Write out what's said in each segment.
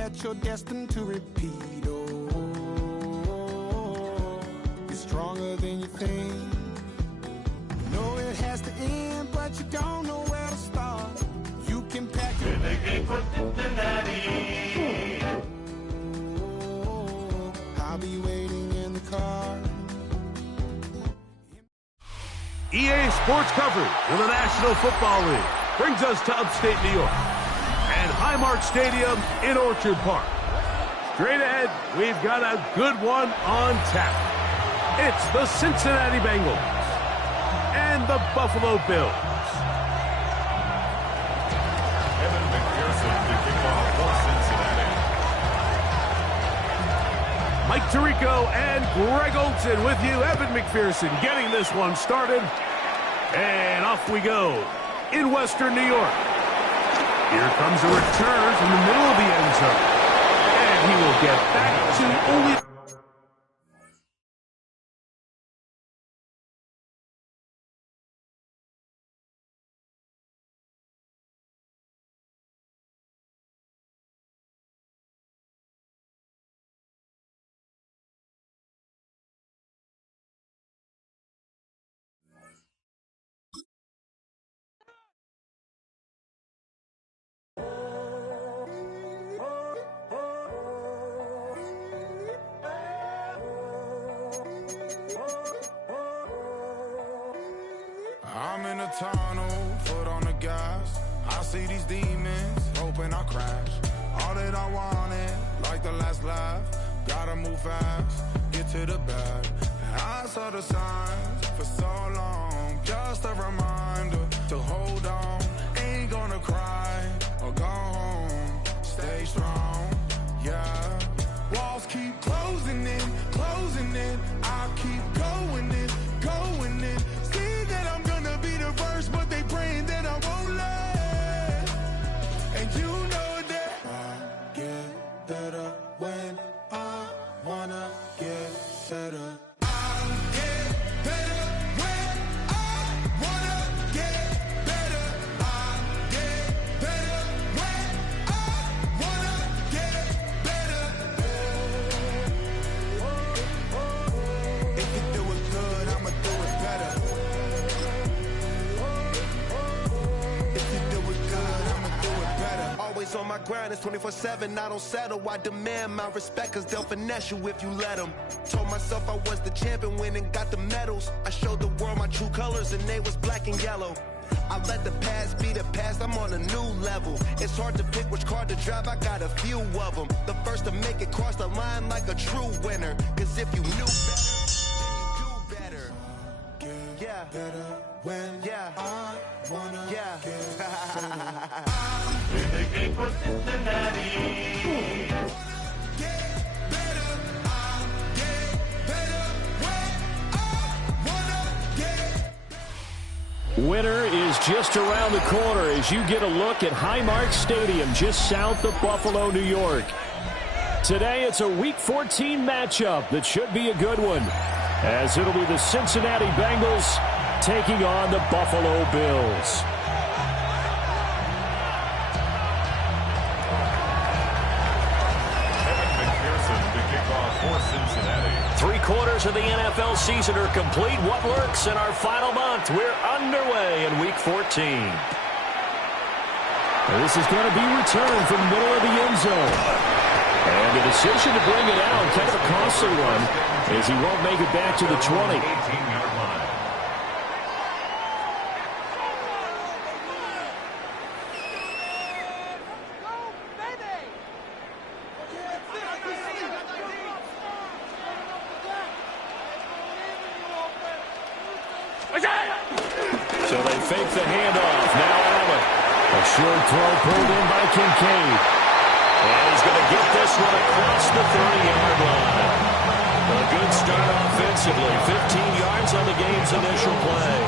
that you're destined to repeat. Oh, you're stronger than you think. You know it has to end, but you don't know where to start. You can pack your I'll be waiting in the car. EA Sports coverage of the National Football League brings us to upstate New York and Highmark Stadium in Orchard Park. Straight ahead, we've got a good one on tap. It's the Cincinnati Bengals and the Buffalo Bills. Evan McPherson to kick off for Cincinnati. Mike Tirico and Greg Olson with you. Evan McPherson getting this one started. And off we go in Western New York. Here comes a return from the middle of the end zone. And he will get back to only... I'm in a tunnel, foot on the gas. I see these demons, hoping I crash. All that I wanted, like the last laugh. Gotta move fast, get to the bag. I saw the signs for so long, just a reminder to hold on. Ain't gonna cry or go home, stay strong, yeah. Walls keep closing in, I keep going in, going in. See that I'm gonna be the first, but they praying that I won't let. And you know that I get better when I wanna get better. On my grind, it's 24/7, I don't settle. I demand my respect, cause they'll finesse you if you let them. Told myself I was the champion, went and got the medals. I showed the world my true colors and they was black and yellow. I let the past be the past, I'm on a new level. It's hard to pick which car to drive, I got a few of them. The first to make it cross the line like a true winner. Cause if you knew better, then you do better. Yeah. Better when I wanna get better. In the game for Cincinnati. Winter is just around the corner as you get a look at Highmark Stadium just south of Buffalo, New York. Today it's a Week 14 matchup that should be a good one, as it'll be the Cincinnati Bengals taking on the Buffalo Bills. Evan McPherson to kick off for Cincinnati. 3/4 of the NFL season are complete. What works in our final month? We're underway in Week 14. This is going to be returned from the middle of the end zone. And the decision to bring it out, kind of a costly one, as he won't make it back to the 20. 18-yard line. So they fake the handoff. Now Allen. A short throw pulled in by Kincaid. And he's going to get this one across the 30-yard line. A good start offensively. 15 yards on the game's initial play.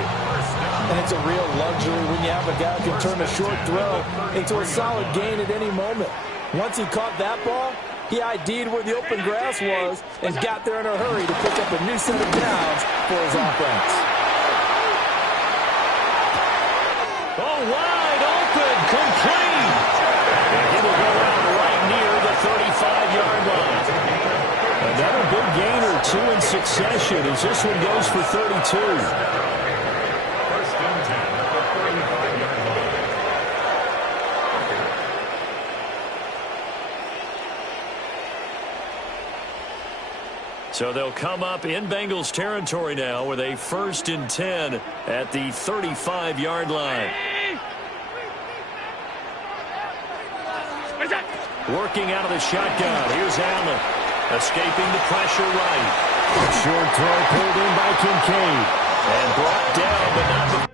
And it's a real luxury when you have a guy who can turn a short throw into a solid gain at any moment. Once he caught that ball, he ID'd where the open grass was and got there in a hurry to pick up a new set of downs for his offense. Oh, wide open, complete. And he will go out right near the two in succession as this one goes for 32. First and 10 at the 35-yard line. So they'll come up in Bengals territory now with a 1st and 10 at the 35-yard line. Working out of the shotgun. Here's Allen. Escaping the pressure right. Short throw pulled in by Kincaid. And brought down, but not the...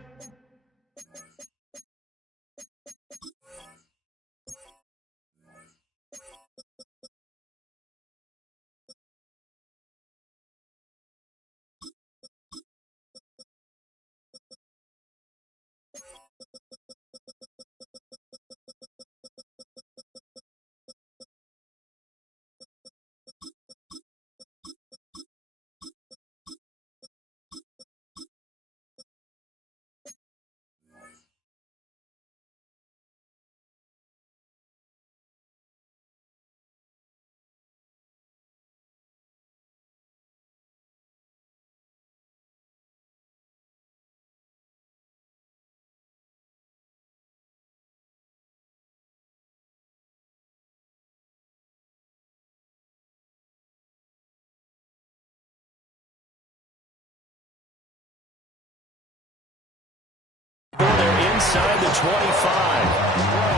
They're inside the 25.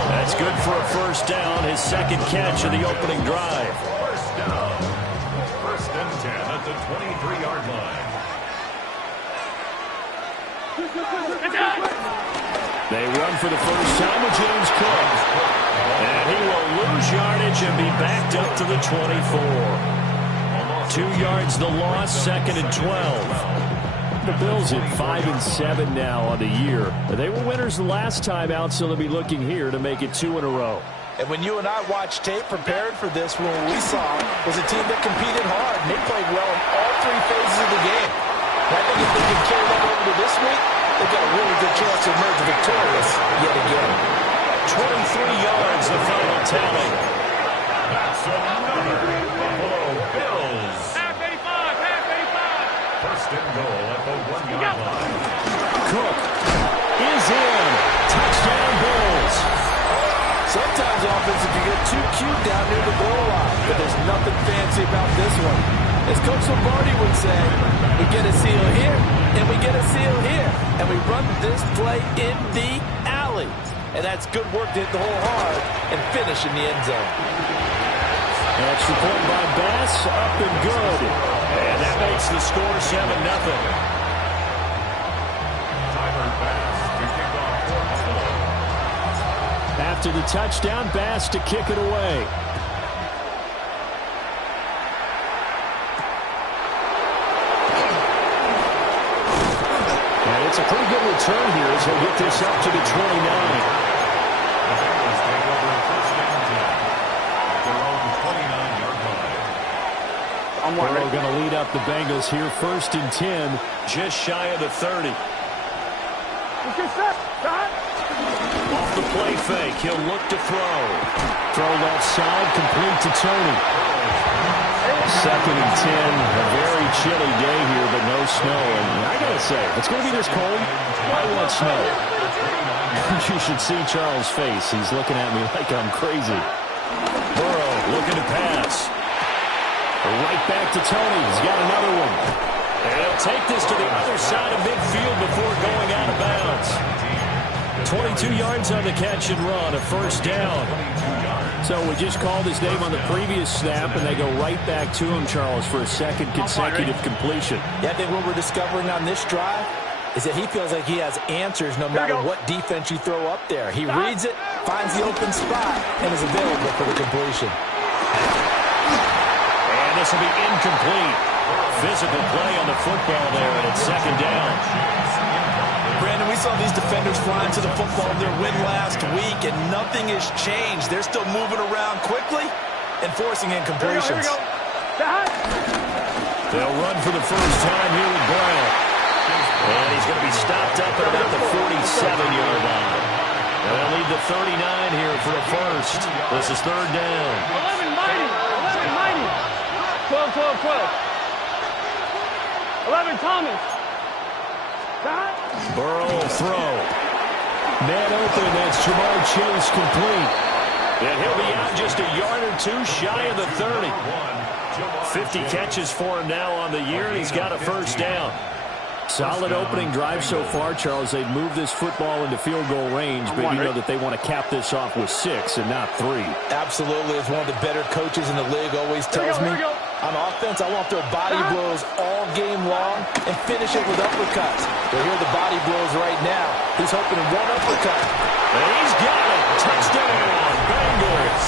That's good for a first down, his second catch of the opening drive. First down. First and 10 at the 23-yard line. They run for the first time with James Cook. And he will lose yardage and be backed up to the 24. 2 yards the loss, 2nd and 12. The Bills at 5-7 now on the year. They were winners the last time out, so they'll be looking here to make it 2 in a row. And when you and I watched tape prepared for this, what we saw was a team that competed hard, and they played well in all 3 phases of the game. And I think if they can carry that over to this week, they've got a really good chance to emerge victorious yet again. 23 yards, the final tally. That's another Buffalo Bills. Half 85, half 85. First and goal at the 1-yard line. Cook is in. Touchdown, Bills. Sometimes offenses can get too cute down near the goal line, but there's nothing fancy about this one. As Coach Lombardi would say, we get a seal here, and we get a seal here, and we run this play in the alley. And that's good work to hit the hole hard and finish in the end zone. Extra point by Bass, up and good. And that makes the score 7-0. Tyler Bass to kick off for Buffalo. After the touchdown, Bass to kick it away. And it's a pretty good return here as he'll get this up to the 29. The Bengals take over first and 10 at their own 29-yard line. Burrow going to lead up the Bengals here, 1st and 10, just shy of the 30. Off the play fake, he'll look to throw. Throw left side, complete to Tony. 2nd and 10, a very chilly day here, but no snow. And I got to say, if it's going to be this cold, I want snow. You should see Charles' face. He's looking at me like I'm crazy. Burrow looking to pass. Right back to Tony. He's got another one. And he'll take this to the other side of midfield before going out of bounds. 22 yards on the catch and run, a first down. So we just called his name on the previous snap, and they go right back to him, Charles, for a second consecutive completion. Yeah, I think what we're discovering on this drive is that he feels like he has answers no matter what defense you throw up there. He reads it, finds the open spot, and is available for the completion. And this will be incomplete. Physical play on the football there, and it's 2nd down. Brandon, we saw these defenders flying to the football in their win last week, and nothing has changed. They're still moving around quickly and forcing incompletions. They'll run for the first time here with Brown. And he's going to be stopped up at about the 47-yard line. And they'll lead the 39 here for a first. This is 3rd down. 11 mighty. 12. 11, Thomas. Burrow will throw. Man open, that's Jamar Chase complete. And he'll be out just a yard or two shy of the 30. 50 catches for him now on the year, and he's got a first down. Solid opening drive so far, Charles. They've moved this football into field goal range, but you know that they want to cap this off with 6 and not 3. Absolutely. As one of the better coaches in the league always tells me, on offense, I want their body blows all game long and finish it with uppercuts. But here are the body blows right now. He's hoping in one uppercut. And he's got it. Touchdown, Bengals.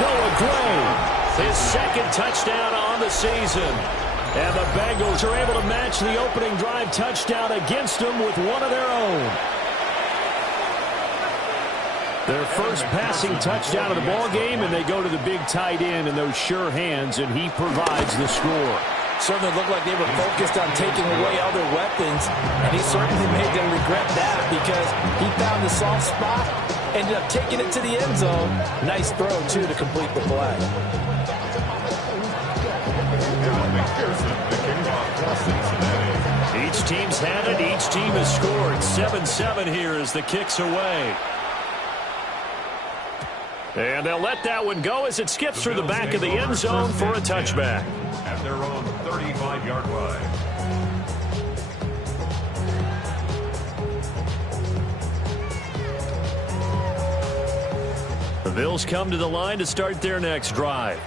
Noah Gray, his second touchdown on the season. And the Bengals are able to match the opening drive touchdown against them with one of their own. Their first passing touchdown of the ball game, and they go to the big tight end in those sure hands, and he provides the score. Certainly looked like they were focused on taking away all their weapons, and he certainly made them regret that because he found the soft spot, ended up taking it to the end zone. Nice throw, too, to complete the play. Each team's had it. Each team has scored. 7-7 here as the kick's away. And they'll let that one go as it skips through the back of the end zone for a touchback. At their own 35-yard line. The Bills come to the line to start their next drive.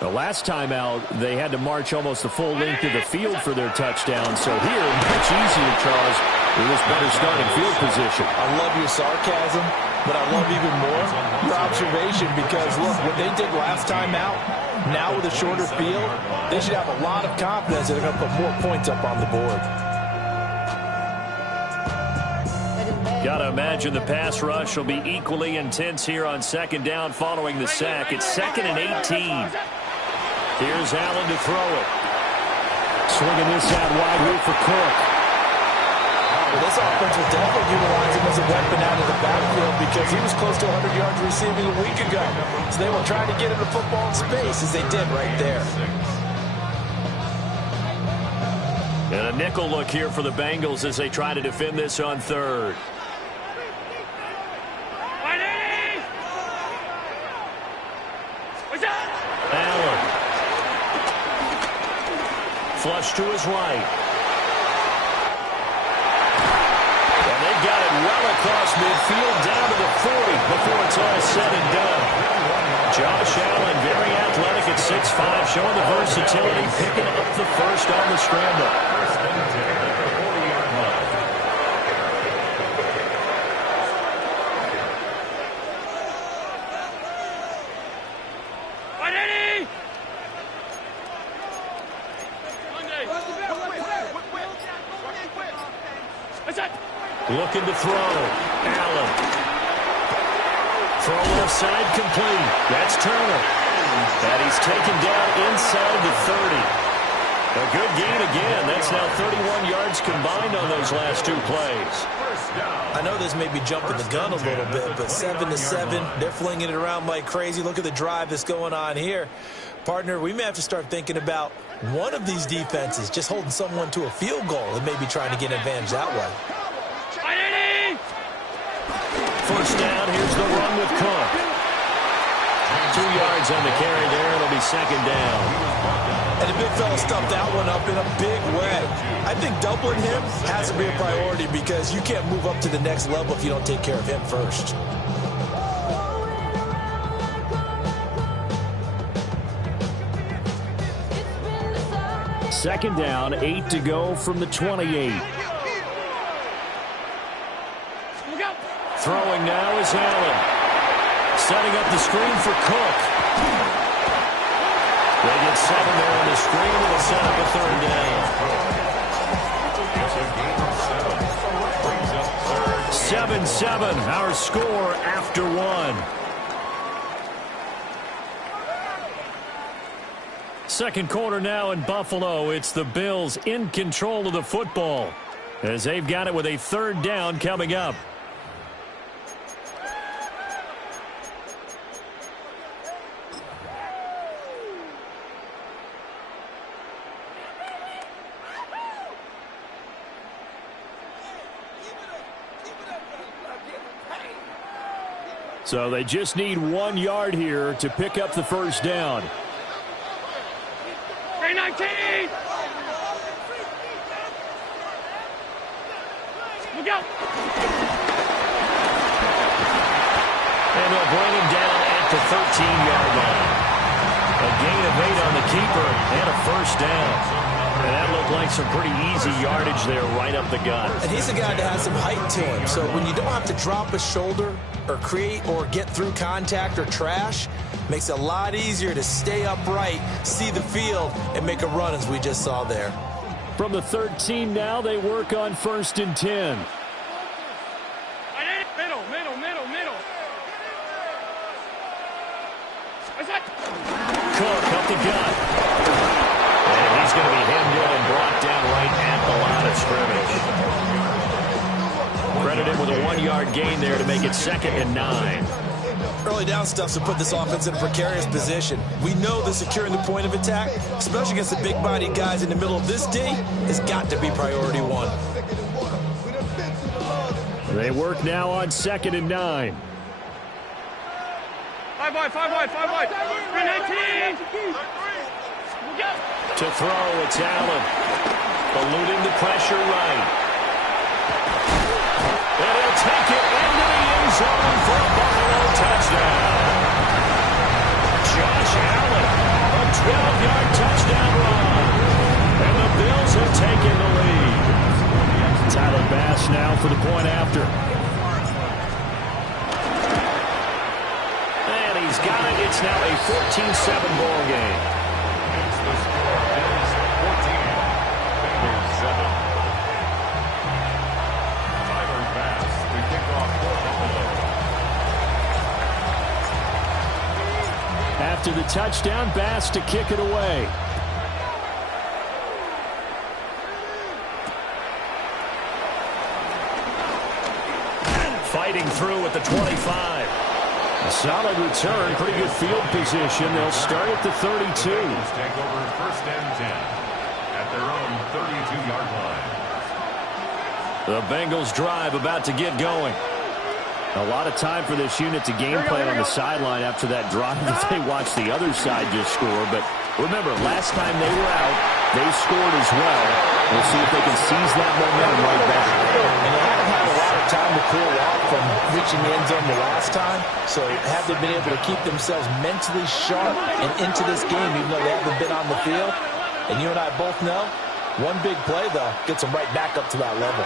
The last time out, they had to march almost the full length of the field for their touchdown. So here, much easier, Charles, with this better starting field position. I love your sarcasm, but I love even more your observation because, look, what they did last time out, now with a shorter field, they should have a lot of confidence that they're going to put more points up on the board. Got to imagine the pass rush will be equally intense here on second down following the sack. It's 2nd and 18. Here's Allen to throw it. Swinging this out wide here for Cook. Well, this offense will definitely utilize him as a weapon out of the backfield because he was close to 100 yards receiving a week ago. So they will try to get him the football in space as they did right there. And a nickel look here for the Bengals as they try to defend this on third. Allen. Flush to his right. And they got it well across midfield down to the 40 before it's all said and done. Josh Allen, very athletic at 6'5", showing the versatility, picking up the first on the scramble. Looking to throw. Allen. Throw left side complete. That's Turner. And he's taken down inside the 30. A good gain again. That's now 31 yards combined on those last two plays. I know this may be jumping the gun a little bit, but 7-7, they're flinging it around like crazy. Look at the drive that's going on here. Partner, we may have to start thinking about one of these defenses just holding someone to a field goal and maybe trying to get an advantage that way. First down, here's the run with Cook. 2 yards on the carry there, it'll be second down. And the big fella stuffed that one up in a big way. I think doubling him has to be a priority because you can't move up to the next level if you don't take care of him first. Second down, 8 to go from the 28. Throwing now is Allen. Setting up the screen for Cook. They get 7 there on the screen. It'll set up a third down. 7-7, our score after 1. Second quarter now in Buffalo. It's the Bills in control of the football as they've got it with a third down coming up. So they just need 1 yard here to pick up the first down. 319! Look out! And they'll bring him down at the 13-yard line. A gain of 8 on the keeper and a first down. And that looked like some pretty easy yardage there right up the gut. And he's a guy that has some height to him. So when you don't have to drop a shoulder or create or get through contact or trash, makes it a lot easier to stay upright, see the field, and make a run as we just saw there. From the 13 now, they work on 1st and 10. Middle. Cook up the gut. And he's going to be hemmed in and brought down right at the line of scrimmage. Credit him with a 1-yard gain there to make it 2nd and 9. Early down stuff to put this offense in a precarious position. We know that securing the point of attack, especially against the big-bodied guys in the middle of this D, has got to be priority 1. They work now on 2nd and 9. 5 wide. 319! To throw, it's Allen. Eluding the pressure right. And he'll take it into the end zone for a Buffalo touchdown. Josh Allen, a 12-yard touchdown run. And the Bills have taken the lead. Tyler Bass now for the point after. And he's got it. It's now a 14-7 ball game. After the touchdown, Bass to kick it away. Fighting through at the 25. A solid return, pretty good field position. They'll start at the 32. Take over 1st and 10 at their own 32-yard line. The Bengals drive about to get going. A lot of time for this unit to game plan on the sideline after that drive that they watched the other side just score. But remember, last time they were out, they scored as well. We'll see if they can seize that momentum right back. And they haven't had a lot of time to cool off from reaching the end zone the last time. So have they been able to keep themselves mentally sharp and into this game, even though they haven't been on the field? And you and I both know, one big play, though, gets them right back up to that level.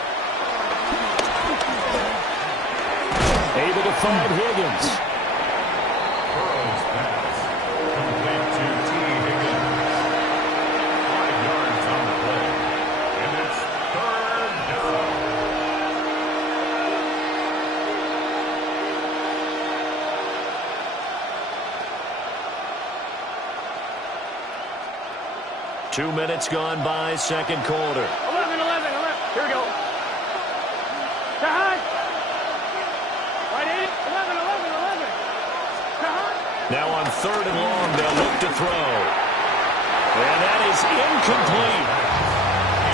Able to find Higgins. Burrow's pass. Complete to T. Higgins. 5 yards on the play. And it's 3rd down. Two minutes gone by, 2nd quarter. 11. Here we go. Now on 3rd and long, they'll look to throw. And that is incomplete.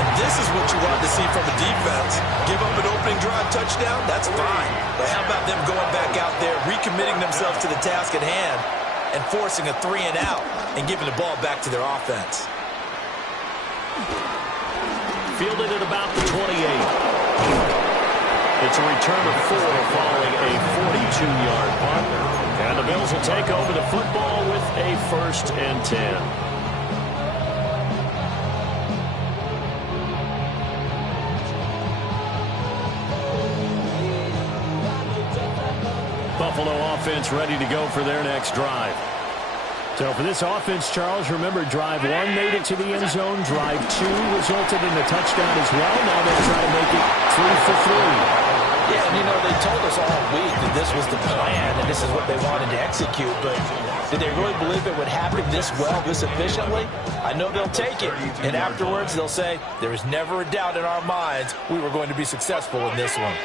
And this is what you want to see from a defense. Give up an opening drive touchdown, that's fine. But how about them going back out there, recommitting themselves to the task at hand, and forcing a 3 and out, and giving the ball back to their offense. Fielded at about the 28. It's a return of 4 following a 42-yard punt. And the Bills will take over the football with a 1st and 10. Buffalo offense ready to go for their next drive. So for this offense, Charles, remember drive 1 made it to the end zone. Drive 2 resulted in a touchdown as well. Now they'll try to make it 3 for 3. Yeah, and you know, they told us all week that this was the plan and this is what they wanted to execute, but did they really believe it would happen this well, this efficiently? I know they'll take it, and afterwards they'll say, there was never a doubt in our minds we were going to be successful in this one.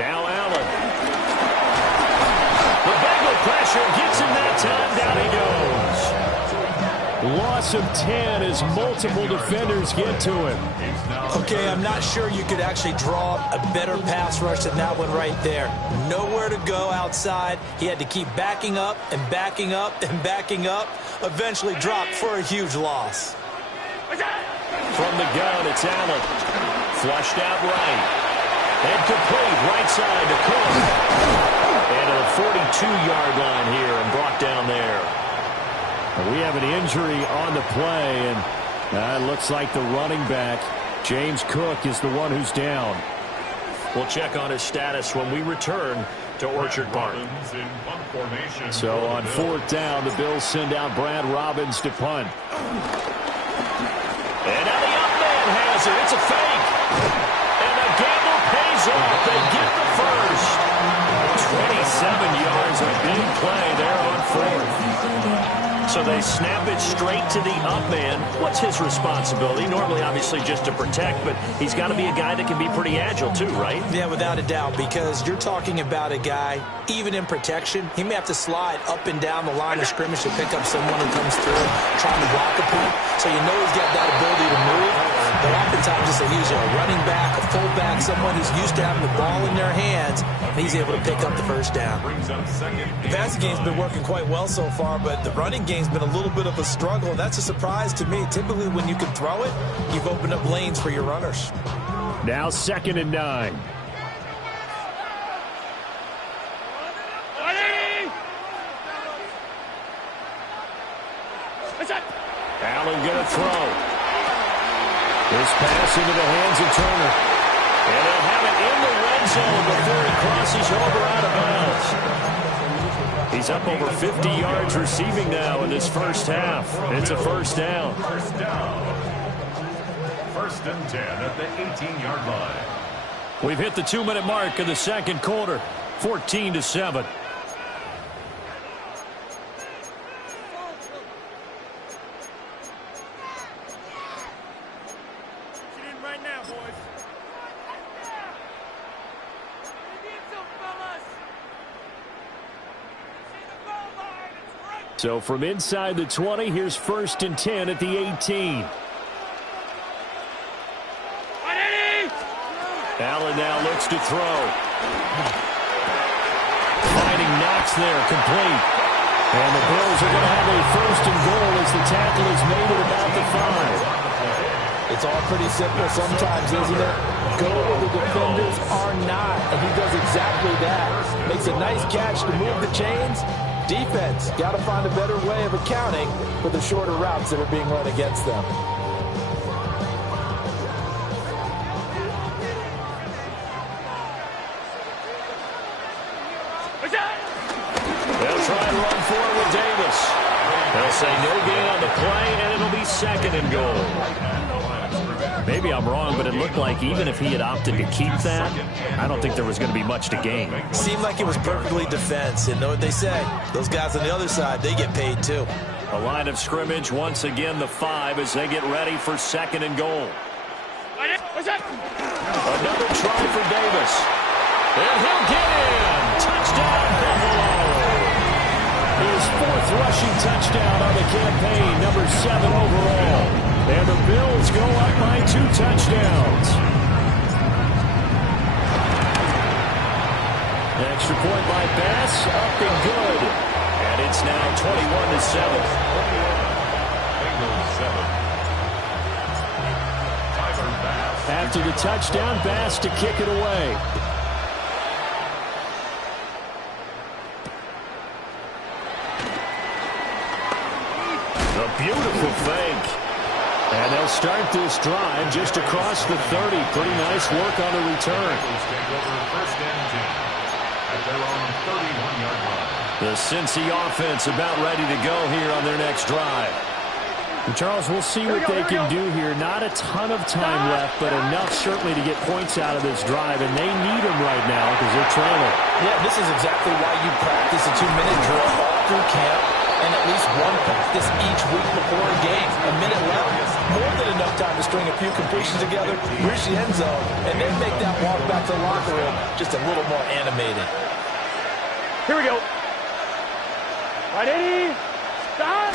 Now Allen. The Bengal pressure gets him that time. Down he goes. Loss of 10 as multiple defenders get to him. Okay, I'm not sure you could actually draw a better pass rush than that one right there. Nowhere to go outside. He had to keep backing up and backing up and backing up. Eventually dropped for a huge loss. From the gun, it's Allen. Flushed out right. And complete right side to Cook. And to the 42-yard line here and brought down there. We have an injury on the play, and it looks like the running back, James Cook, is the one who's down. We'll check on his status when we return to Orchard Park. So on 4th down, the Bills send out Brad Robbins to punt. And now the up man has it. It's a fake. And the gamble pays off. They get the first. 27 yards, a big play there on 4th. So they snap it straight to the up man. What's his responsibility? Normally, obviously, just to protect, but he's got to be a guy that can be pretty agile too, right? Yeah, without a doubt, because you're talking about a guy, even in protection, he may have to slide up and down the line of scrimmage to pick up someone who comes through trying to block a punt. So you know he's got that ability to move. But oftentimes it's usually a running back, a fullback, someone who's used to having the ball in their hands, and he's able to pick up the first down. The passing game's been working quite well so far, but the running game's been a little bit of a struggle. That's a surprise to me. Typically, when you can throw it, you've opened up lanes for your runners. Now 2nd and 9. Allen going to throw. This pass into the hands of Turner. And they'll have it in the red zone before he crosses over out of bounds. He's up over 50 yards receiving now in this first half. It's a first down. First down. 1st and 10 at the 18-yard line. We've hit the 2-minute mark of the second quarter. 14-7. So from inside the 20, here's 1st and 10 at the 18. Allen now looks to throw. Finding Knox there, complete. And the Bills are going to have a 1st and goal as the tackle is made at about the 5. It's all pretty simple sometimes, isn't it? Go where the defenders are not, and he does exactly that. Makes a nice catch to move the chains. Defense got to find a better way of accounting for the shorter routes that are being run against them. They'll try to run forward with Davis. They'll say no gain on the play, and it'll be 2nd and goal. Maybe I'm wrong, but it looked like even if he had opted to keep that, I don't think there was going to be much to gain. Seemed like it was perfectly defense. And know what they say? Those guys on the other side, they get paid too. A line of scrimmage, once again the 5 as they get ready for 2nd and goal. Another try for Davis. And he'll get in. Touchdown, Buffalo. His 4th rushing touchdown on the campaign, number 7 overall. And the Bills go up by 2 touchdowns. Extra point by Bass, up and good. And it's now 21-7. After the touchdown, Bass to kick it away. A beautiful fake. And they'll start this drive just across the 30. Pretty nice work on the return. The Cincy offense about ready to go here on their next drive. And Charles, we'll see what they can do here. Not a ton of time left, but enough certainly to get points out of this drive. And they need them right now because they're trailing. Yeah, this is exactly why you practice a 2-minute drill all through camp. And at least one practice each week before a game. A minute left, more than enough time to string a few completions together, reach the end zone, and then make that walk back to the locker room just a little more animated. Here we go. Ready? Stop.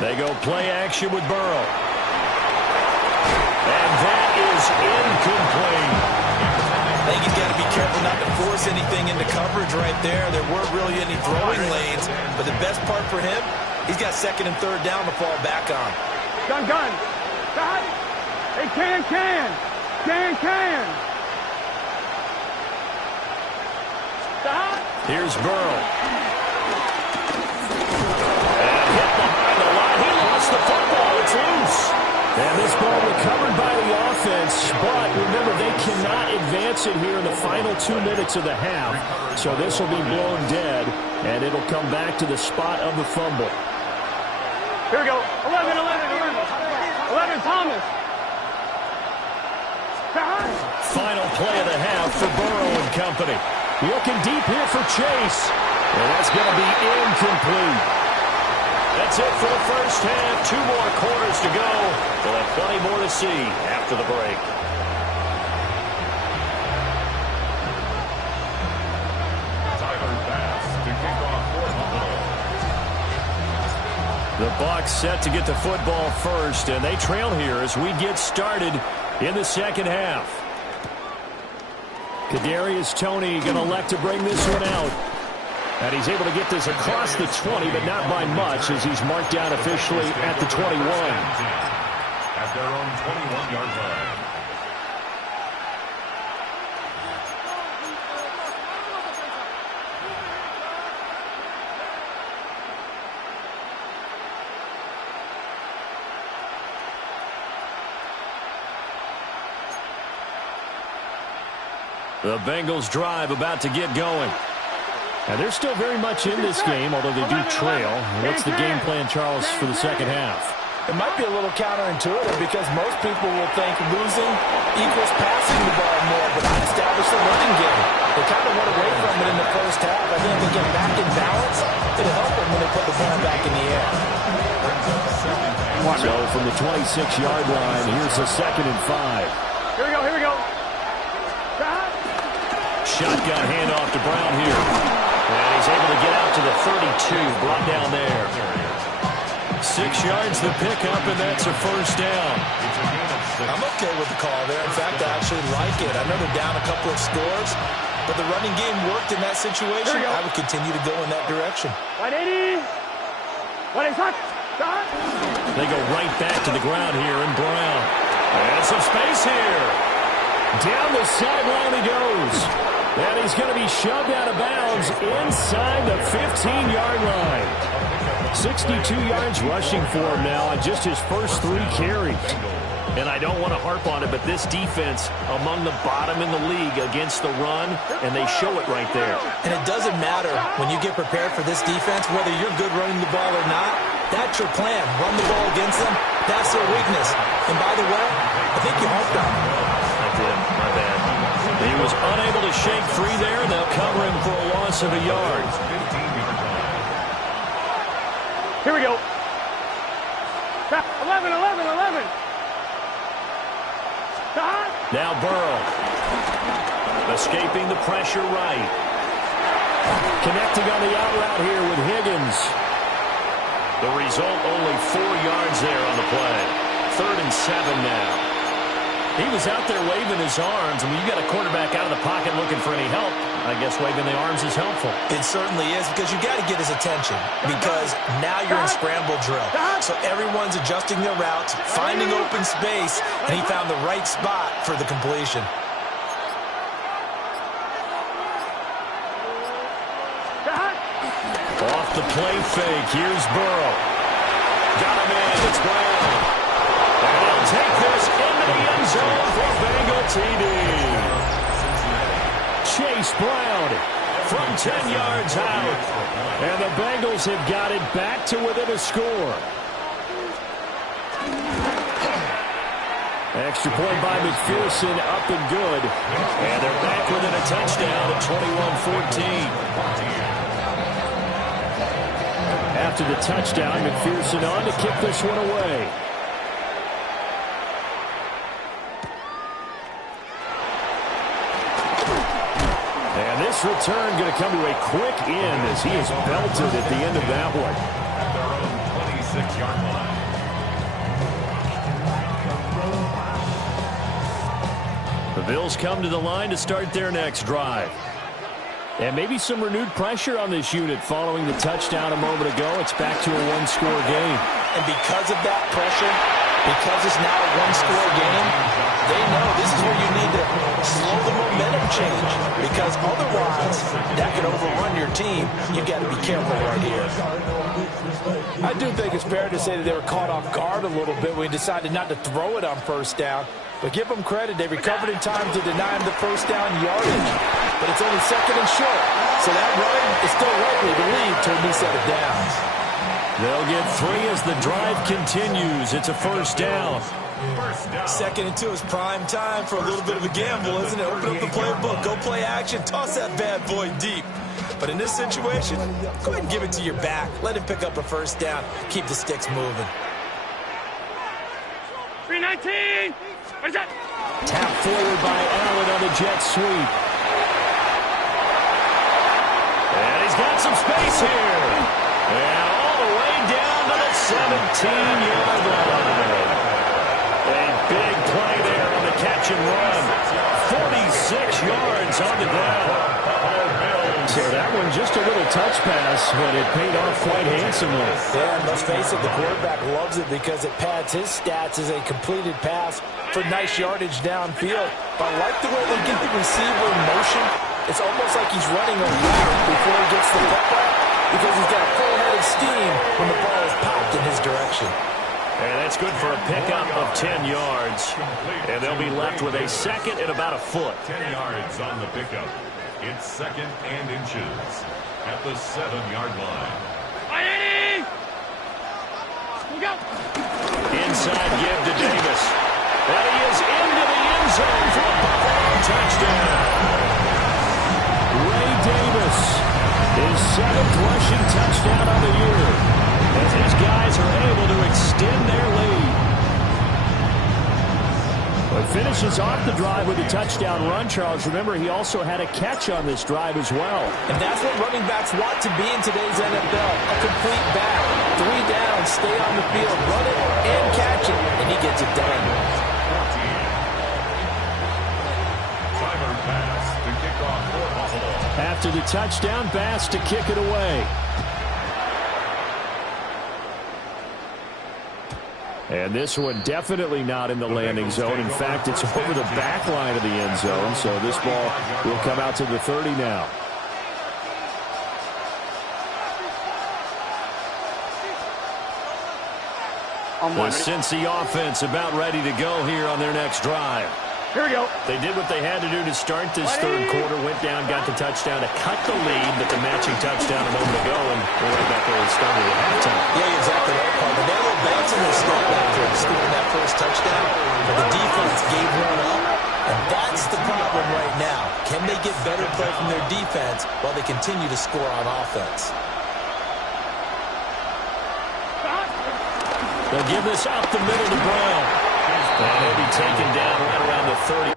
They go play action with Burrow. And that is incomplete. I think he's got to be careful not to force anything into coverage right there. There weren't really any throwing lanes, but the best part for him, he's got second and third down to fall back on. Gun. Got it. Hey, can. Stop. Here's Burrow. And hit behind the line. He lost the football. It's loose. And this ball recovered by the offense, but remember, they cannot advance it here in the final 2 minutes of the half. So this will be blown dead, and it'll come back to the spot of the fumble. Here we go. 11, Thomas. Final play of the half for Burrow and company. Looking deep here for Chase. And that's going to be incomplete. That's it for the first half. 2 more quarters to go. We'll have plenty more to see after the break. The Bucs set to get the football first, and they trail here as we get started in the second half. Kadarius Toney going to elect to bring this one out. And he's able to get this across the 20, but not by much, as he's marked down officially at the 21. At their own 21-yard line. The Bengals drive about to get going. And they're still very much in this game, although they do trail. What's the game plan, Charles, for the second half? It might be a little counterintuitive because most people will think losing equals passing the ball more, but I established the running game. They kind of went away from it in the first half. I think they get back in balance. It'll help them when they put the ball back in the air. So from the 26-yard line, here's a 2nd and 5. Here we go. Shotgun handoff to Brown here. And he's able to get out to the 32, brought down there. 6 yards the pickup, and that's a first down. I'm okay with the call there. In fact, I actually like it. I know they're down a couple of scores, but the running game worked in that situation. I would continue to go in that direction. 180. They go right back to the ground here, and Brown. And some space here. Down the sideline he goes. And he's going to be shoved out of bounds inside the 15-yard line. 62 yards rushing for him now on just his first 3 carries. And I don't want to harp on it, but this defense among the bottom in the league against the run, and they show it right there. And it doesn't matter when you get prepared for this defense, whether you're good running the ball or not. That's your plan. Run the ball against them. That's their weakness. And by the way, I think you harped on it. I did. My bad. He was unable to shake free there, and they'll cover him for a loss of a yard. Here we go. 11. Now Burrow. Escaping the pressure right. Connecting on the out route here with Higgins. The result, only 4 yards there on the play. 3rd and 7 now. He was out there waving his arms. I mean, you got a quarterback out of the pocket looking for any help. I guess waving the arms is helpful. It certainly is, because you got to get his attention, because now you're in scramble drill. So everyone's adjusting their routes, finding open space, and he found the right spot for the completion. Off the play fake. Here's Burrow. Got him in. It's Brown. And he'll take this into the end zone for Bengal TD. Chase Brown from 10 yards out. And the Bengals have got it back to within a score. Extra point by McPherson, up and good. And they're back within a touchdown at 21-14. After the touchdown, McPherson on to kick this one away. And this return going to come to a quick end as he is belted at the end of that one. At their own 6-yard line. The Bills come to the line to start their next drive. And maybe some renewed pressure on this unit following the touchdown a moment ago. It's back to a one-score game. And because of that pressure, because it's now a one-score game, they know this is where you need to slow the momentum change. Because otherwise, that could overrun your team. You've got to be careful right here. I do think it's fair to say that they were caught off guard a little bit when we decided not to throw it on first down. But give them credit. They recovered in time to deny him the first down yardage. But it's only second and short. So that run is still likely to lead to a new set of downs. They'll get 3 as the drive continues. It's a first down. Second and 2 is prime time for a little bit of a gamble, isn't it? Open up the playbook. Go play action. Toss that bad boy deep. But in this situation, go ahead and give it to your back. Let him pick up a first down. Keep the sticks moving. 319! What is that? Tap forward by Allen on the jet sweep. And he's got some space here. And all the way down to the 17-yard line. A big play there on the catch and run. 46 yards on the ground. So that one just a little touch pass, but it paid off quite handsomely. Yeah, and let's face it, the quarterback loves it because it pads his stats as a completed pass for nice yardage downfield. But I like the way they get the receiver in motion. It's almost like he's running a lap before he gets the football because he's got a full head of steam when the ball is popped in his direction. And that's good for a pickup of 10 yards. And they'll be left with a second and about a foot. 10 yards on the pickup. It's second and inches at the 7-yard line. Ready! Go! Inside give to Davis. And he is into the end zone for a Buffalo touchdown. Ray Davis, his 7th rushing touchdown of the year, as his guys are able to extend their lead. But finishes off the drive with a touchdown run, Charles. Remember, he also had a catch on this drive as well. And that's what running backs want to be in today's NFL, a complete back. 3 downs, stay on the field, run it and catch it, and he gets it done. Timer pass to kick off for Buffalo. After the touchdown, Bass to kick it away. And this one definitely not in the landing zone. In fact, it's over the back line of the end zone. So this ball will come out to the 30 now. The Cincy offense about ready to go here on their next drive. Here we go. They did what they had to do to start this third quarter. Went down, got the touchdown to cut the lead, but the matching touchdown a moment ago, and we're right back where we started at halftime. Yeah, you're exactly right, Paul. But they were bouncing their step after scoring that first touchdown, but the defense gave one up, and that's the problem right now. Can they get better play from their defense while they continue to score on offense? They'll give this up the middle to Brown. And he'll be taken down right around the 30.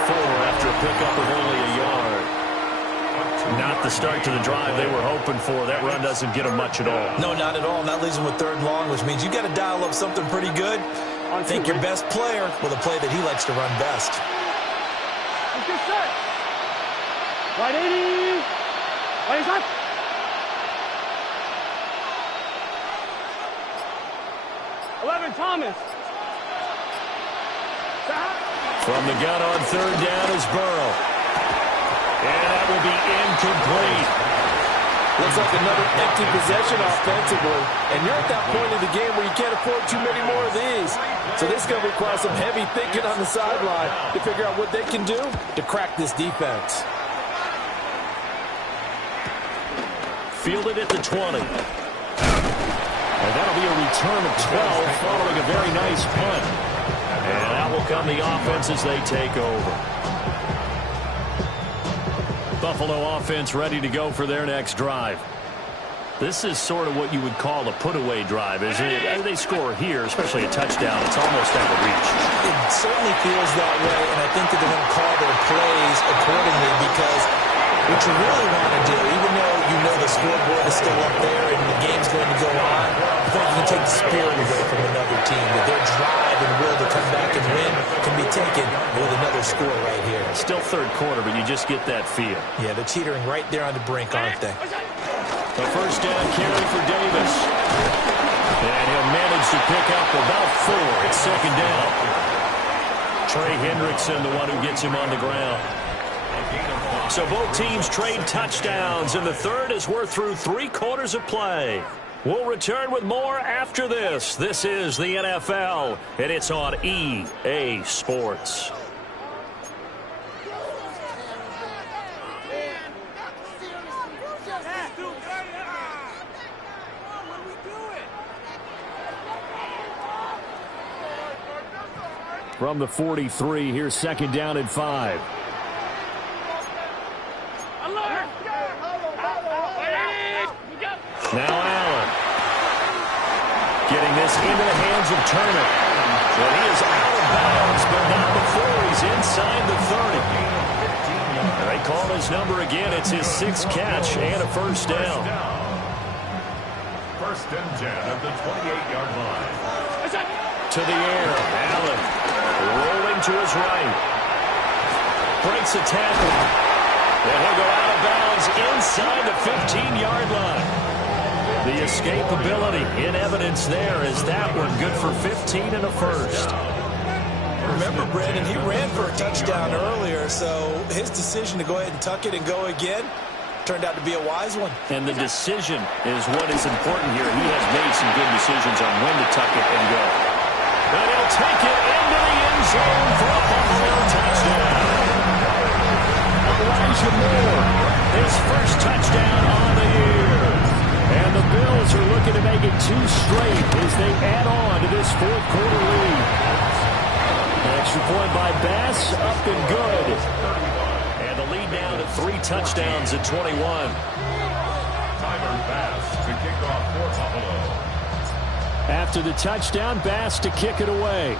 After a pickup of only a yard. Not the start to the drive they were hoping for. That run doesn't get them much at all. No, not at all. And that leaves them with third and long, which means you got to dial up something pretty good. Think your best player with a play that he likes to run best. Good set. Right 80. Right side. Thomas. From the gun on third down is Burrow. And that will be incomplete. Looks like another empty possession offensively. And you're at that point in the game where you can't afford too many more of these. So this is going to require some heavy thinking on the sideline to figure out what they can do to crack this defense. fielded at the 20. And that'll be a return of 12 following a very nice punt. And out will come the offense as they take over. Buffalo offense ready to go for their next drive. This is sort of what you would call a put-away drive, isn't it? As they score here, especially a touchdown, it's almost out of reach. It certainly feels that way, and I think that they're going to call their plays accordingly because what you really want to do, even though you know the scoreboard is still up there and the game's going to go on, I think you can take the spirit away from another team. That their drive and will to come back and win can be taken with another score right here. Still third quarter, but you just get that feel. Yeah, they're teetering right there on the brink, aren't they? The first down carry for Davis. And he'll manage to pick up about 4. It's second down. Trey Hendrickson, the one who gets him on the ground. So both teams trade touchdowns, and the third as we're through 3 quarters of play. We'll return with more after this. This is the NFL, and it's on EA Sports. From the 43, here's second down and 5. Now Allen. Getting this into the hands of Turner. Well, he is out of bounds, but not before he's inside the 30. They call his number again. It's his 6th catch and a first down. First and 10 at the 28-yard line. To the air, Allen rolling to his right. Breaks a tackle. And he'll go out of bounds inside the 15-yard line. The escapability in evidence there is that one good for 15 and a first. Remember, Brandon, he ran for a touchdown earlier, so his decision to go ahead and tuck it and go again turned out to be a wise one. And the decision is what is important here. He has made some good decisions on when to tuck it and go. And he'll take it into the end zone for a Buffalo touchdown. Elijah Moore, his first touchdown on the year. And the Bills are looking to make it 2 straight as they add on to this 4th quarter lead. Extra point by Bass, up and good. And the lead down to 3 touchdowns at 21. Tyler Bass to kick off for Buffalo. After the touchdown, Bass to kick it away.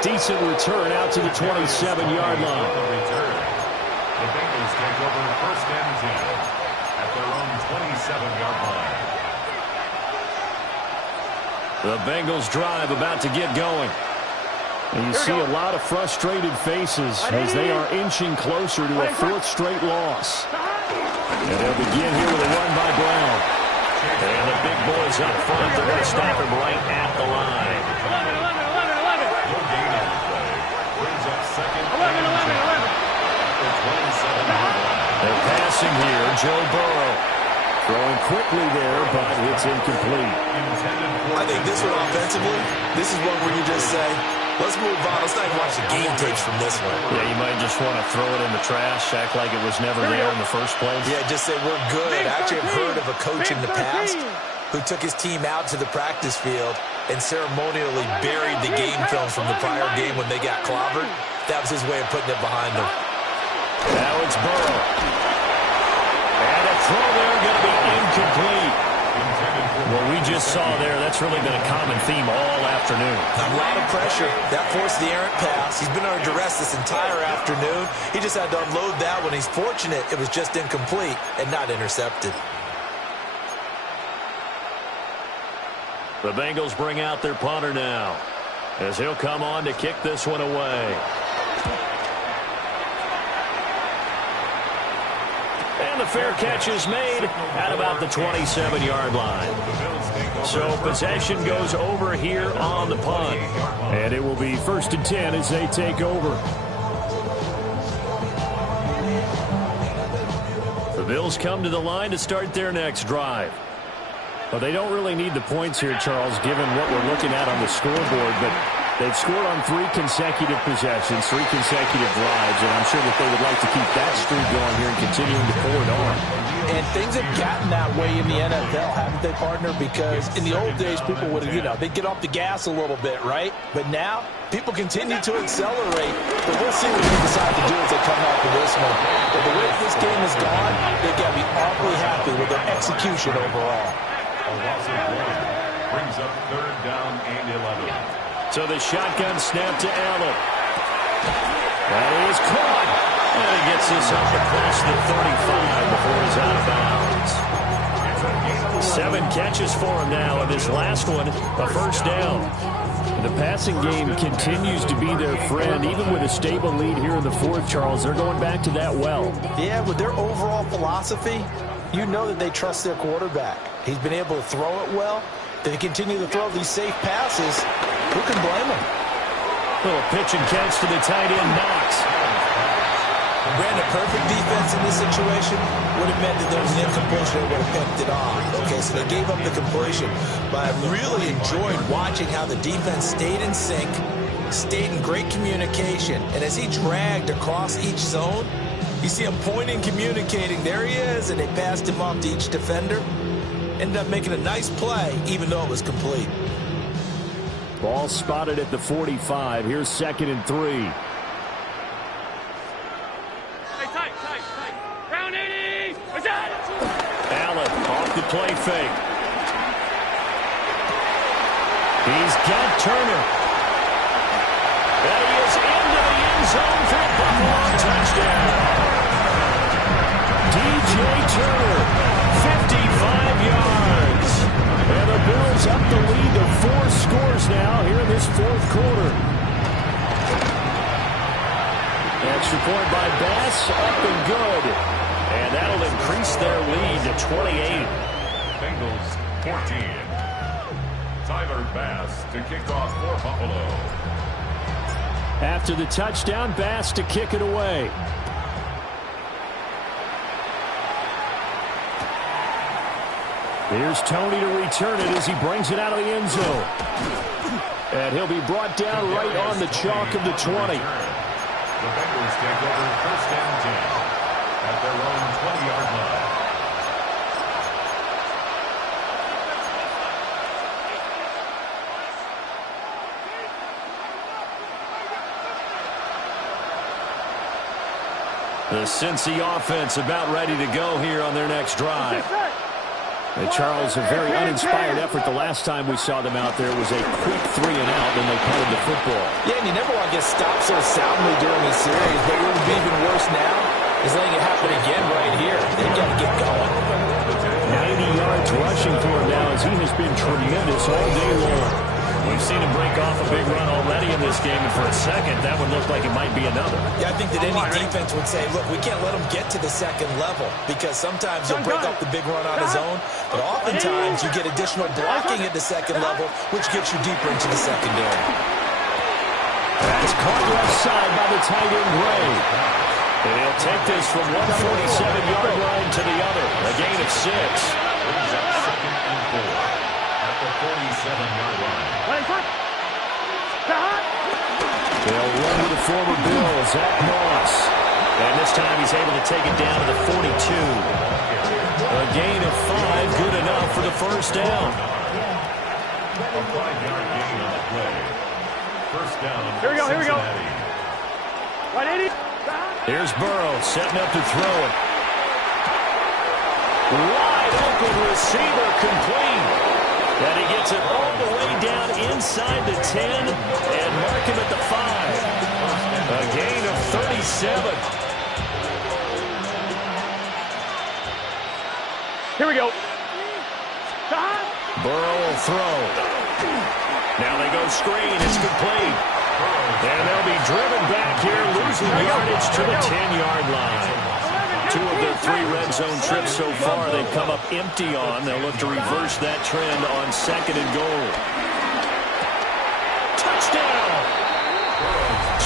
Decent return out to the 27-yard line. The return. The Bengals take over first and 10 at their own 27-yard line. The Bengals drive about to get going. And you see a lot of frustrated faces as they are inching closer to a 4th straight loss. And they'll begin here with a run by Brown. And the big boys up front, they're going to stop him right at the line. They're passing here. Joe Burrow throwing quickly there, but it's incomplete. I think this one offensively, this is one where you just say, let's move on. Let's not even watch the game tapes from this one. Yeah, you might just want to throw it in the trash, act like it was never there in the first place. Yeah, just say we're good. I actually have heard of a coach in the past who took his team out to the practice field and ceremonially buried the game films from the prior game when they got clobbered. That was his way of putting it behind them. Now it's Burrow. And a throw there going to be incomplete. What we just saw there, that's really been a common theme all afternoon. A lot of pressure. That forced the errant pass. He's been under duress this entire afternoon. He just had to unload that one. He's fortunate it was just incomplete and not intercepted. The Bengals bring out their punter now as he'll come on to kick this one away. And the fair catch is made at about the 27-yard line. So possession goes over here on the punt. And it will be 1st and 10 as they take over. The Bills come to the line to start their next drive. Well, they don't really need the points here, Charles, given what we're looking at on the scoreboard, but they've scored on 3 consecutive possessions, 3 consecutive drives, and I'm sure that they would like to keep that streak going here and continuing to pour it on. And things have gotten that way in the NFL, haven't they, partner? Because in the old days, people would, they'd get off the gas a little bit, right? But now, people continue to accelerate. But we'll see what they decide to do as they come out of this one. But the way this game has gone, they've got to be awfully happy with their execution overall. A loss of 1 brings up 3rd down and 11. So the shotgun snap to Allen. That is caught. And he gets this up across the 35 before he's out of bounds. 7 catches for him now, and this last one, a first down. The passing game continues to be their friend, even with a stable lead here in the 4th, Charles. They're going back to that well. Yeah, with their overall philosophy, you know that they trust their quarterback. He's been able to throw it well. They continue to throw these safe passes. Who can blame them? Little pitch and catch to the tight end, Knox. Brandon, perfect defense in this situation would have meant that there was an incompletion. They would have picked it off. Okay, so they gave up the completion. But I really enjoyed watching how the defense stayed in sync, stayed in great communication. And as he dragged across each zone, you see him pointing, communicating. There he is, and they passed him off to each defender. Ended up making a nice play, even though it was complete. Ball spotted at the 45. Here's 2nd and 3. Allen off the play fake. He's got Turner. And he is into the end zone for a Buffalo touchdown. DJ Turner, 55 yards. And the Bills up the lead to 4 scores now here in this 4th quarter. Extra point by Bass, up and good. And that'll increase their lead to 28. Bengals 14. Tyler Bass to kick off for Buffalo. After the touchdown, Bass to kick it away. Here's Tony to return it as he brings it out of the end zone. And he'll be brought down right on the chalk of the 20. The Bengals take over 1st and 10 at their own 20-yard line. The Cincy offense about ready to go here on their next drive. And Charles, a very uninspired effort the last time we saw them out there was a quick 3 and out, and they punted the football. Yeah, and you never want to get stopped so soundly during a series, but what would be even worse now is letting it happen again right here. They've got to get going. 90 yards rushing for him now as he has been tremendous all day long. We've seen him break off a big run already in this game, and for a second, that one looked like it might be another. Yeah, I think that any defense would say, look, we can't let him get to the second level because sometimes he'll break up the big run on his own, but oftentimes you get additional blocking at the second level, which gets you deeper into the secondary. That's caught left side by the tight end, Gray. And he'll take this from 147-yard line to the other, a gain of 6. Brings up 2nd and 4 at the 47-yard line. They'll run with the former Bill, Zach Moss. And this time he's able to take it down to the 42. A gain of 5, good enough for the first down. A 5-yard gain on the play. First down. Here we go, here we go. 180. Here's Burrow setting up to throw it. Wide open receiver complete. And he gets it all the way down inside the 10 and mark him at the 5. A gain of 37. Here we go. Burrow will throw. Now they go screen. It's complete. And they'll be driven back here, losing yardage to the 10-yard line. 2 of their 3 red zone trips so far they've come up empty on. They'll look to reverse that trend on 2nd and goal. Touchdown!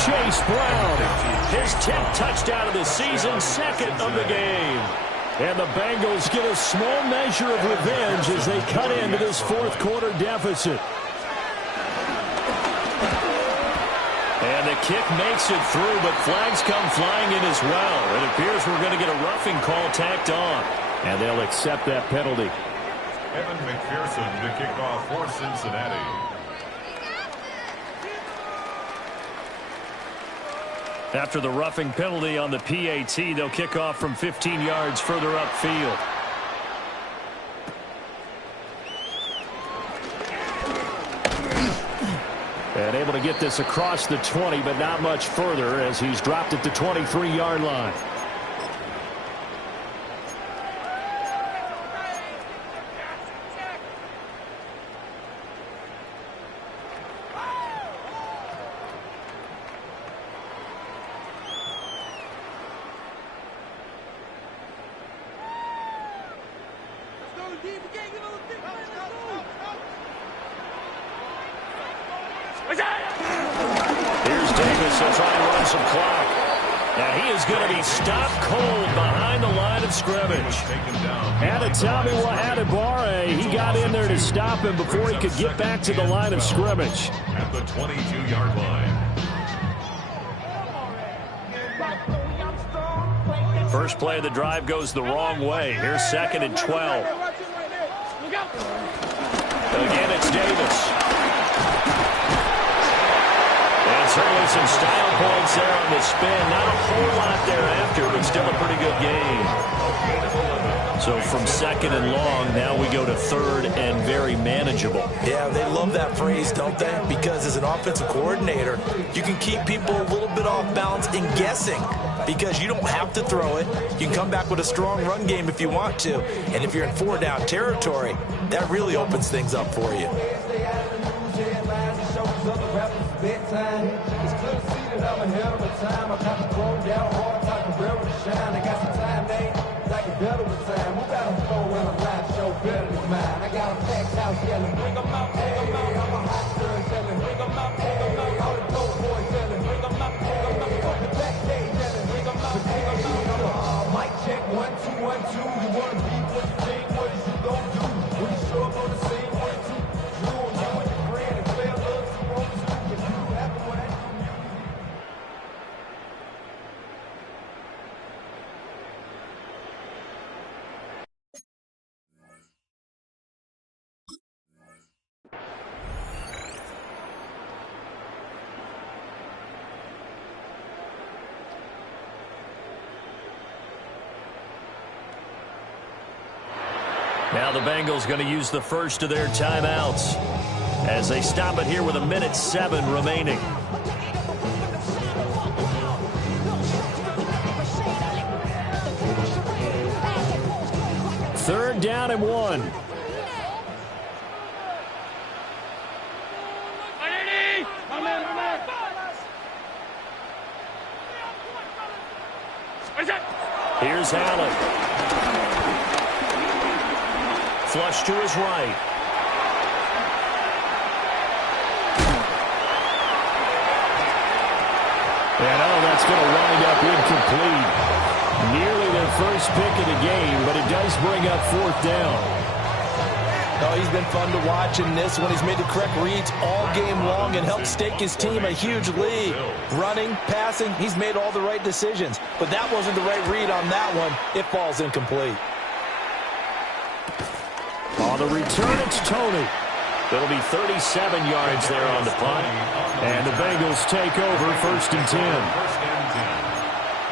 Chase Brown, his 10th touchdown of the season, 2nd of the game. And the Bengals get a small measure of revenge as they cut into this fourth quarter deficit. And the kick makes it through, but flags come flying in as well. It appears we're going to get a roughing call tacked on. And they'll accept that penalty. Evan McPherson to kick off for Cincinnati. After the roughing penalty on the PAT, they'll kick off from 15 yards further upfield. And able to get this across the 20, but not much further as he's dropped at the 23-yard line. Here's Davis. He'll try and run some clock. Now he is going to be stopped cold behind the line of scrimmage. Adetomiwa Adebawore, he got in there to stop him before he could get back to the line of scrimmage. At the 22-yard line. First play of the drive goes the wrong way. Here's 2nd and 12. Again, it's Davis. And certainly some style points there on the spin. Not a whole lot thereafter, but still a pretty good gain. So from 2nd and long, now we go to 3rd and very manageable. Yeah, they love that phrase, don't they? Because as an offensive coordinator, you can keep people a little bit off balance and guessing because you don't have to throw it. You can come back with a strong run game if you want to. And if you're in 4-down territory, that really opens things up for you. Now the Bengals going to use the first of their timeouts as they stop it here with 1:07 remaining. Third down and 1. Here's Allen. Flush to his right. And that's going to wind up incomplete. Nearly their first pick of the game, but it does bring up 4th down. Oh, he's been fun to watch in this one. He's made the correct reads all game long and helped stake his team a huge lead. Running, passing, he's made all the right decisions. But that wasn't the right read on that one. It falls incomplete. On the return, it's Tony. It'll be 37 yards there on the punt. And the Bengals take over 1st and 10. 1st and 10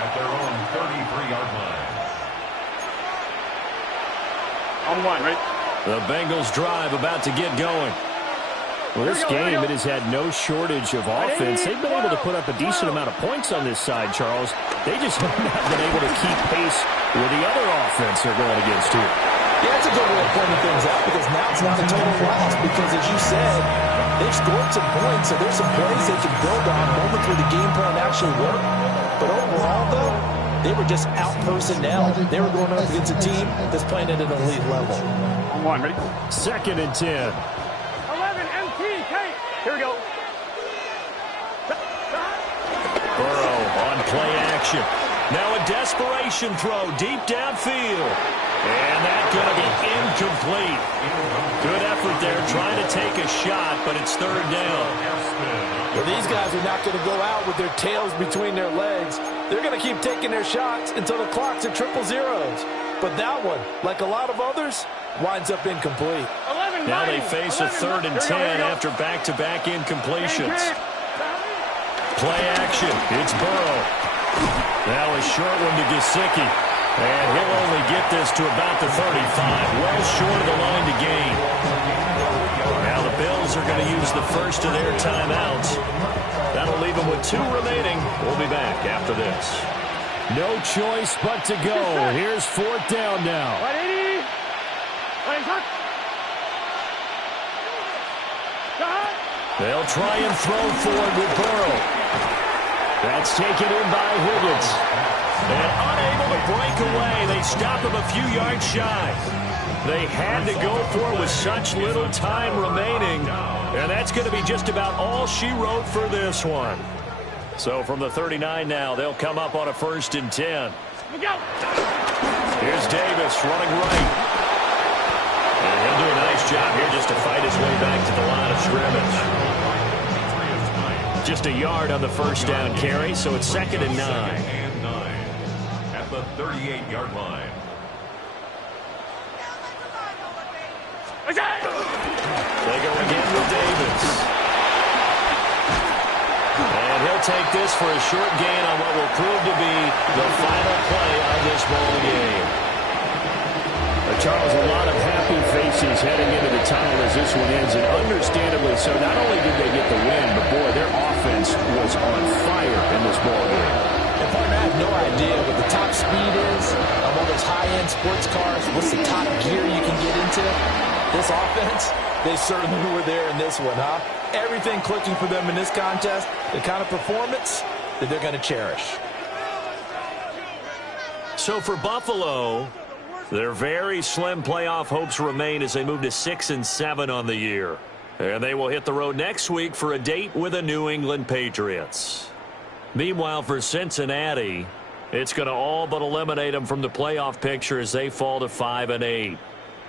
at their own 33-yard line. On one, right? The Bengals drive about to get going. Well, this game, it has had no shortage of offense. They've been able to put up a decent amount of points on this side, Charles. They just have not been able to keep pace with the other offense they're going against here. Yeah, it's a good way of pointing things out because now it's not a total loss because, as you said, they've scored some points, so there's some plays they can build on, moments where the game plan actually worked. But overall, though, they were just out-personnel. They were going up against a team that's playing at an elite level. On one, ready? 2nd and 10. 11, MTK. Here we go. Burrow on play action. Now a desperation throw deep downfield. And that's going to be incomplete. Good effort there trying to take a shot, but it's third down. Well, these guys are not going to go out with their tails between their legs. They're going to keep taking their shots until the clock's at triple zeros. But that one, like a lot of others, winds up incomplete. Now they face a 3rd and 10 after back-to-back incompletions. Play action. It's Burrow. Now a short one to Gesicki. And he'll only get this to about the 35. Well short of the line to gain. Now the Bills are going to use the first of their timeouts. That'll leave them with 2 remaining. We'll be back after this. No choice but to go. Here's 4th down now. They'll try and throw forward with Burrow. That's taken in by Higgins. And unable to break away. They stop him a few yards shy. They had to go for it with such little time remaining. And that's going to be just about all she wrote for this one. So from the 39 now, they'll come up on a 1st and 10. Here's Davis running right. And he'll do a nice job here just to fight his way back to the line of scrimmage. Just a yard on the 1st down carry, so it's 2nd and 9. At the 38-yard line. They go again with Davis. And he'll take this for a short gain on what will prove to be the final play of this ball game. Charles, a lot of happy faces heading into the tunnel as this one ends, and understandably so. Not only did they get the win, but boy, their offense was on fire in this ball game. And partner, I have no idea what the top speed is on one of those high-end sports cars. What's the top gear you can get into? This offense, they certainly were there in this one, huh? Everything clicking for them in this contest, the kind of performance that they're going to cherish. So for Buffalo, their very slim playoff hopes remain as they move to 6 and 7 on the year. And they will hit the road next week for a date with the New England Patriots. Meanwhile, for Cincinnati, it's going to all but eliminate them from the playoff picture as they fall to 5 and 8.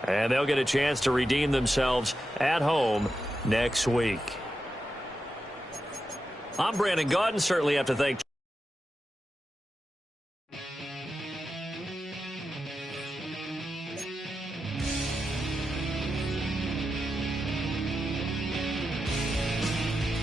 And they'll get a chance to redeem themselves at home next week. I'm Brandon Gaudin. Certainly have to thank